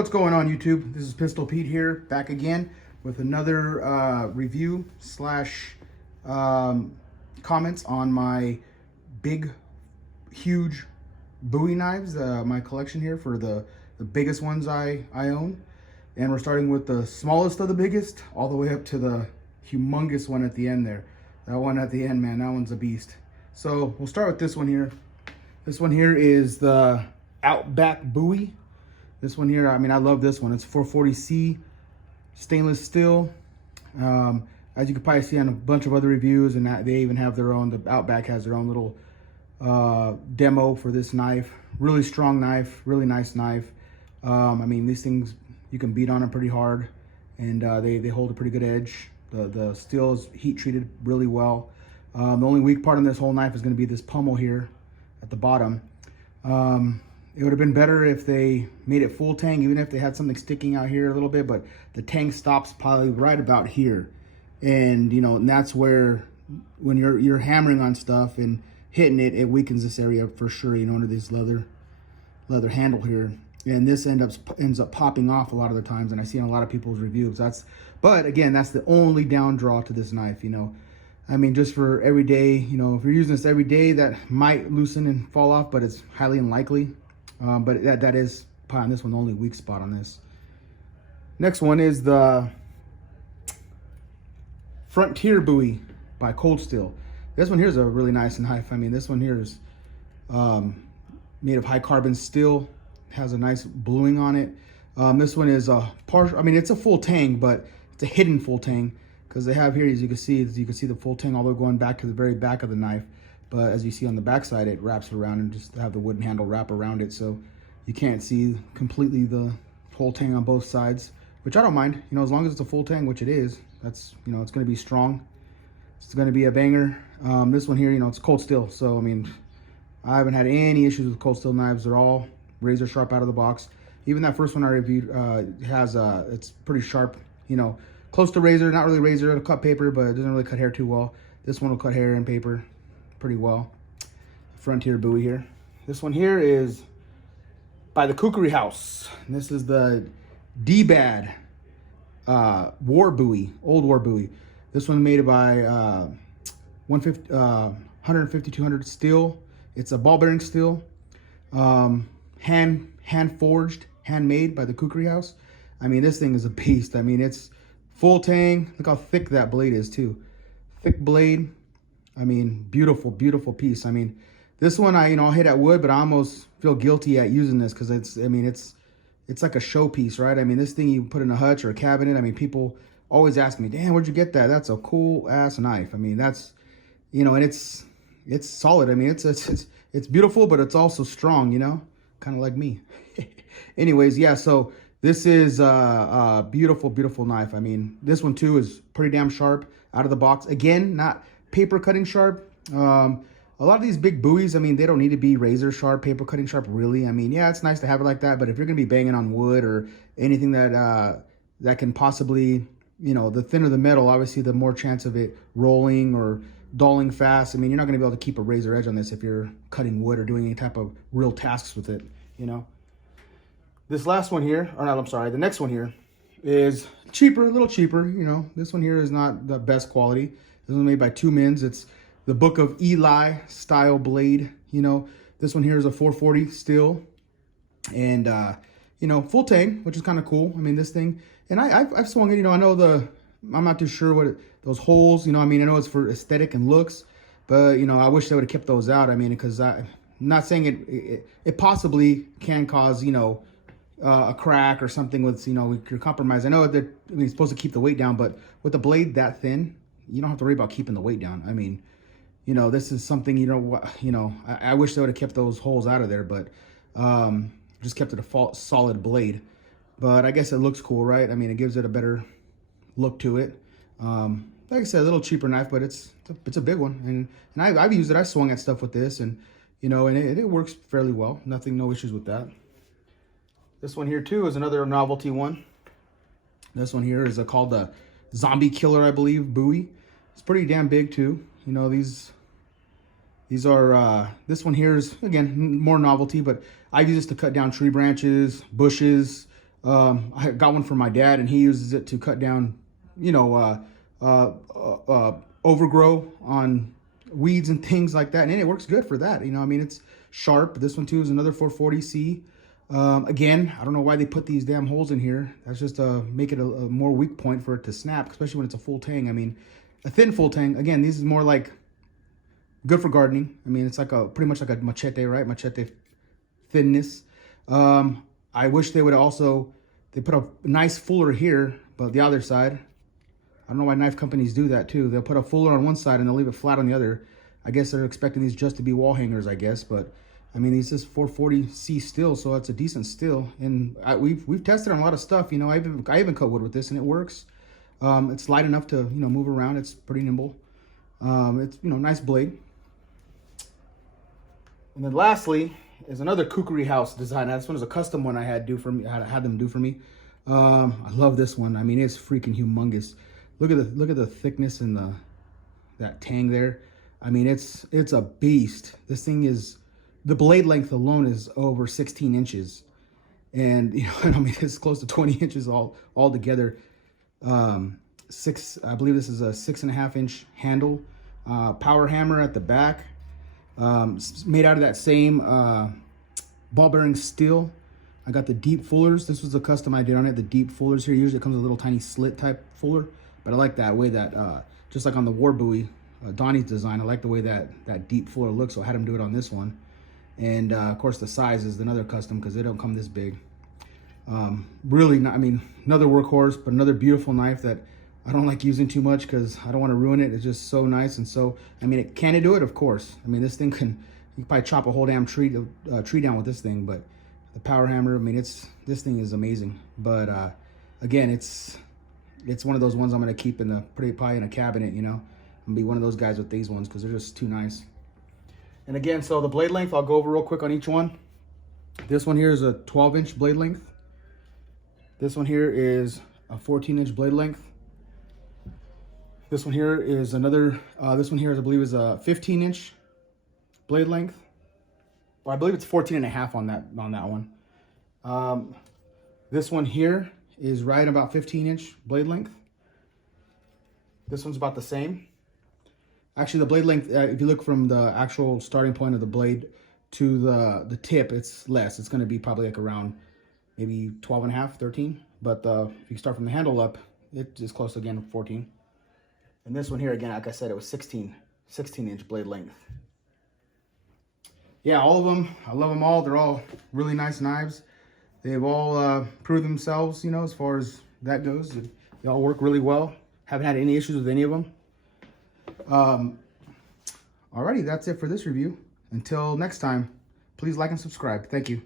What's going on, YouTube? This is Pistol Pete here, back again with another review slash comments on my big, huge Bowie knives, my collection here for the biggest ones I own. And we're starting with the smallest of the biggest, all the way up to the humongous one at the end there. That one at the end, man, that one's a beast. So we'll start with this one here. This one here is the Outback Bowie. This one here, I mean, I love this one. It's 440C stainless steel. As you can probably see on a bunch of other reviews, and they even have their own, the Outback has their own little demo for this knife. Really strong knife, really nice knife. I mean, these things, you can beat on them pretty hard, and they hold a pretty good edge. The steel is heat treated really well. The only weak part on this whole knife is going to be this pommel here at the bottom. It would have been better if they made it full tang, even if they had something sticking out here a little bit, but the tang stops probably right about here. And, you know, and that's where, when you're hammering on stuff and hitting it, it weakens this area for sure, you know, under this leather handle here. And this ends up popping off a lot of the times, and I see in a lot of people's reviews. But again, that's the only down draw to this knife, you know. I mean, just for every day, you know, if you're using this every day, that might loosen and fall off, but it's highly unlikely. But that is probably on this one the only weak spot on this. Next one is the Frontier Bowie by Cold Steel. This one here is a really nice knife. I mean, this one here is made of high carbon steel. Has a nice bluing on it. This one is a partial. I mean, it's a full tang, but it's a hidden full tang, because they have here, as you can see the full tang all the way going back to the very back of the knife. But as you see on the back side, it wraps around and just have the wooden handle wrap around it, so you can't see completely the full tang on both sides, which I don't mind. You know, as long as it's a full tang, which it is, that's, you know, it's going to be strong. It's going to be a banger. This one here, you know, it's cold steel, so I mean, I haven't had any issues with cold steel knives. They're all razor sharp out of the box. Even that first one I reviewed has it's pretty sharp, you know, close to razor, not really razor. It'll cut paper, but it doesn't really cut hair too well. This one will cut hair and paper pretty well. Frontier Bowie here. This one here is by the Kukri House. And this is the D-Bad War Bowie, old War Bowie. This one made by 150-200 steel. It's a ball bearing steel, hand forged, handmade by the Kukri House. I mean, this thing is a beast. I mean, it's full tang. Look how thick that blade is too. Thick blade. I mean, beautiful, beautiful piece. I mean, this one I'll hit at wood, but I almost feel guilty at using this because it's like a showpiece, right? I mean, this thing you put in a hutch or a cabinet. I mean, people always ask me, "Damn, where'd you get that? That's a cool ass knife." I mean, that's, you know, and it's solid. I mean, it's beautiful, but it's also strong, you know, kind of like me. Anyways, yeah. So this is a beautiful, beautiful knife. I mean, this one too is pretty damn sharp out of the box. Again, not paper cutting sharp. A lot of these big Bowies, I mean, they don't need to be razor sharp, paper cutting sharp, really. I mean, yeah, it's nice to have it like that, but if you're gonna be banging on wood or anything that that can possibly, you know, the thinner the metal, obviously the more chance of it rolling or dulling fast. I mean, you're not gonna be able to keep a razor edge on this if you're cutting wood or doing any type of real tasks with it, you know. This last one here, or not, I'm sorry, the next one here is cheaper, a little cheaper, you know. This one here is not the best quality. This one made by Two Mins. It's the Book of Eli style blade, you know. This one here is a 440 steel, and you know, full tang, which is kind of cool. I mean, this thing, and I've swung it, you know. I know I'm not too sure what those holes, you know. I mean, I know it's for aesthetic and looks, but you know, I wish they would have kept those out. I mean, because I'm not saying it possibly can cause, you know, a crack or something with, you know, your compromise. I know that, I mean, it's supposed to keep the weight down, but with the blade that thin, you don't have to worry about keeping the weight down. I mean, you know, this is something, you know, I wish they would have kept those holes out of there, but just kept it a solid blade. But I guess it looks cool, right? I mean, it gives it a better look to it. Like I said, a little cheaper knife, but it's a big one. And I've used it. I swung at stuff with this, and, you know, and it works fairly well. No issues with that. This one here too is another novelty one. This one here is called the Zombie Killer, I believe, Bowie. It's pretty damn big too. You know, these are, this one here is, again, more novelty, but I've used this to cut down tree branches, bushes, I got one for my dad, and he uses it to cut down, you know, overgrow on weeds and things like that. And it works good for that. You know, I mean, it's sharp. This one too is another 440C. Again, I don't know why they put these damn holes in here. That's just to make it a more weak point for it to snap, especially when it's a full tang. I mean, a thin full tang, again, these is more like good for gardening. I mean, it's like pretty much like a machete, right? Machete thinness. I wish they would also, they put a nice fuller here, but the other side, I don't know why knife companies do that too. They'll put a fuller on one side and they'll leave it flat on the other. I guess they're expecting these just to be wall hangers, I guess, but I mean, these is 440C steel, so it's a decent steel. And we've tested on a lot of stuff. You know, I even cut wood with this, and it works. It's light enough to, you know, move around. It's pretty nimble. It's, you know, nice blade. And then lastly is another Kukri house design. This one is a custom one I had them do for me. I love this one. I mean, it's freaking humongous. Look at the thickness and that tang there. I mean, it's a beast. This thing is, the blade length alone is over 16 inches. And, you know, I mean, it's close to 20 inches all together. I believe this is a 6.5 inch handle. Power hammer at the back. Made out of that same ball bearing steel. I got the deep fullers. This was a custom I did on it, the deep fullers here. Usually it comes with a little tiny slit type fuller. But I like that way that, just like on the War Bowie, Donnie's design, I like the way that deep fuller looks, so I had him do it on this one. And of course the size is another custom because they don't come this big. Really not, I mean, another workhorse, but another beautiful knife that I don't like using too much because I don't want to ruin it. It's just so nice. And so, I mean, can it do it? Of course. I mean, this thing you can probably chop a whole damn tree down with this thing, but the power hammer, I mean, this thing is amazing. But again, it's one of those ones I'm going to keep probably in a cabinet, you know. I'm going to be one of those guys with these ones because they're just too nice. And again, so the blade length, I'll go over real quick on each one. This one here is a 12-inch blade length. This one here is a 14-inch blade length. This one here is another, this one here, I believe, is a 15-inch blade length. Well, I believe it's 14.5 on that one. This one here is right about 15-inch blade length. This one's about the same. Actually, the blade length, if you look from the actual starting point of the blade to the tip, it's less. It's going to be probably like around maybe 12.5, 13. But if you start from the handle up, it's close again to 14. And this one here, again, like I said, it was 16-inch blade length. Yeah, all of them, I love them all. They're all really nice knives. They've all proved themselves, you know, as far as that goes. They all work really well. Haven't had any issues with any of them. Alrighty, that's it for this review. Until next time, please like and subscribe. Thank you.